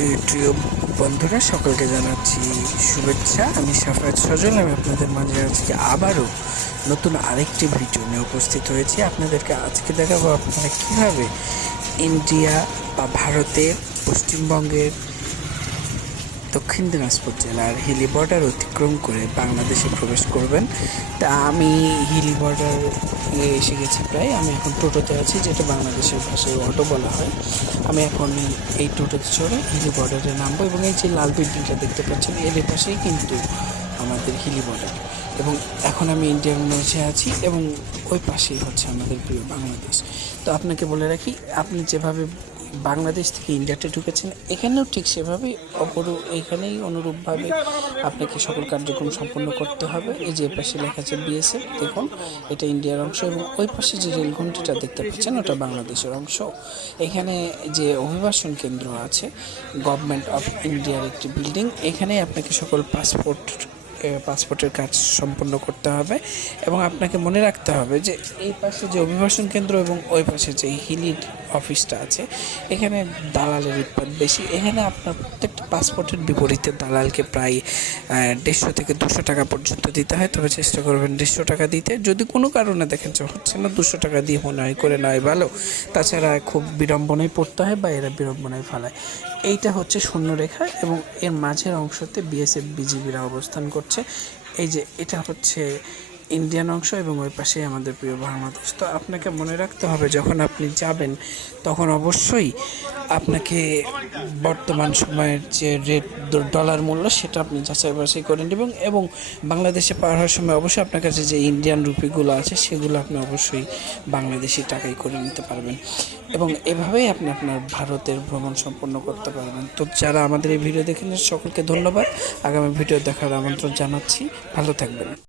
YouTube বন্ধুরা, সকলকে জানাচ্ছি শুভেচ্ছা। আমি সাফায়াত সজল। আমি আপনাদের মাঝে আজকে আবারও নতুন আরেকটি ভিডিও নিয়ে উপস্থিত হয়েছি। আপনাদেরকে আজকে দেখাবো আপনারা কীভাবে ইন্ডিয়া বা ভারতের পশ্চিমবঙ্গের দক্ষিণ দিনাজপুর জেলার হিলি বর্ডার অতিক্রম করে বাংলাদেশে প্রবেশ করবেন। তা আমি হিলি বর্ডার এসে গেছি প্রায়। আমি এখন টোটোতে আছি, যেটা বাংলাদেশের ভাষায় অটো বলা হয়। আমি এখন এই টোটোতে চড়ে হিলি বর্ডারে নামবো এবং এই যে লাল বিল্ডিংটা দেখতে পাচ্ছেন, এর পাশেই কিন্তু আমাদের হিলি বর্ডার। এবং এখন আমি ইন্ডিয়ার মাঝে আছি এবং ওই পাশেই হচ্ছে আমাদের প্রিয় বাংলাদেশ। তো আপনাকে বলে রাখি, আপনি যেভাবে বাংলাদেশ থেকে ইন্ডিয়াতে ঢুকেছেন, এখানেও ঠিক সেভাবেই অপরূপ, এখানেই অনুরূপভাবে আপনাকে সকল কার্যক্রম সম্পন্ন করতে হবে। এই যে পাশে লেখা আছে বিএসএফ দেখুন, এটা ইন্ডিয়ার অংশ এবং ওই পাশে যে রেলঘণ্টিটা দেখতে পাচ্ছেন, ওটা বাংলাদেশের অংশ। এখানে যে অভিবাসন কেন্দ্র আছে গভর্নমেন্ট অফ ইন্ডিয়ার একটি বিল্ডিং এখানেই আপনাকে সকল পাসপোর্ট পাসপোর্টের কাজ সম্পন্ন করতে হবে এবং আপনাকে মনে রাখতে হবে যে এই পাশে যে অভিবাসন কেন্দ্র এবং ওই পাশে যে হিলির অফিসটা আছে, এখানে দালালের উৎপাদ বেশি। এখানে আপনার প্রত্যেকটা পাসপোর্টের বিপরীতে দালালকে প্রায় দেড়শো থেকে দুশো টাকা পর্যন্ত দিতে হয়। তবে চেষ্টা করবেন দেড়শো টাকা দিতে। যদি কোনো কারণে দেখেন যে হচ্ছে না, দুশো টাকা দিয়ে মনে হয় করে নয় ভালো। তাছাড়া খুব বিড়ম্বনায় পড়তে হয় বা এরা বিড়ম্বনায় ফালায়। এইটা হচ্ছে শূন্যরেখা এবং এর মাঝের অংশতে বিএসএফ বিজিবিরা অবস্থান করছে। এই যে এটা হচ্ছে ইন্ডিয়ান অংশ এবং ওই পাশেই আমাদের প্রিয় বাংলাদেশ। তো আপনাকে মনে রাখতে হবে, যখন আপনি যাবেন, তখন অবশ্যই আপনাকে বর্তমান সময়ের যে রেট ডলার মূল্য, সেটা আপনি যাচাই বাছাই করে নেবেন এবং বাংলাদেশে পার হওয়ার সময় অবশ্যই আপনার কাছে যে ইন্ডিয়ান রুপিগুলো আছে, সেগুলো আপনি অবশ্যই বাংলাদেশি টাকাই করে নিতে পারবেন এবং এভাবেই আপনি আপনার ভারতের ভ্রমণ সম্পন্ন করতে পারবেন। তো যারা আমাদের এই ভিডিও দেখেন, সকলকে ধন্যবাদ। আগামী ভিডিও দেখার আমন্ত্রণ জানাচ্ছি। ভালো থাকবেন।